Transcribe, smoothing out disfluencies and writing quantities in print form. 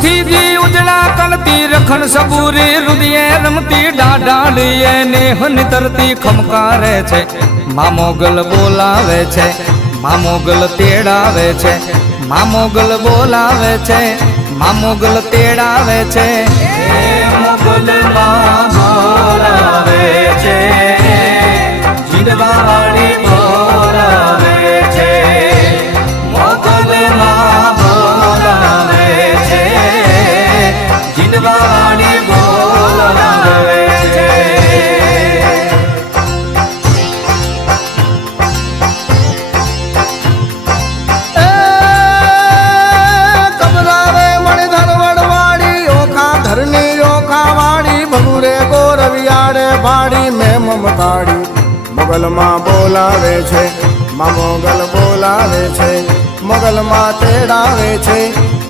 સુથી જી ઉજળા કલતી રખણ સબૂરી રુદિયે રમતી ડાઢાડીએ નેહ નિતરતી ખમકારે છે મા મોગલ બોલાવે છે મા મોગલ તેડાવે છે મા મોગલ બોલાવે છે મા મોગલ તેડાવે છે મોગલ માં બોલાવે છે જીડવાડી બોલાવે છે મોગલ માં બોલાવે છે જીડવાડી બોલાવે છે ભાડી મેં મમતાડી મોગલ માં બોલાવે છે મા મોગલ બોલાવે છે મોગલ માં તેડાવે છે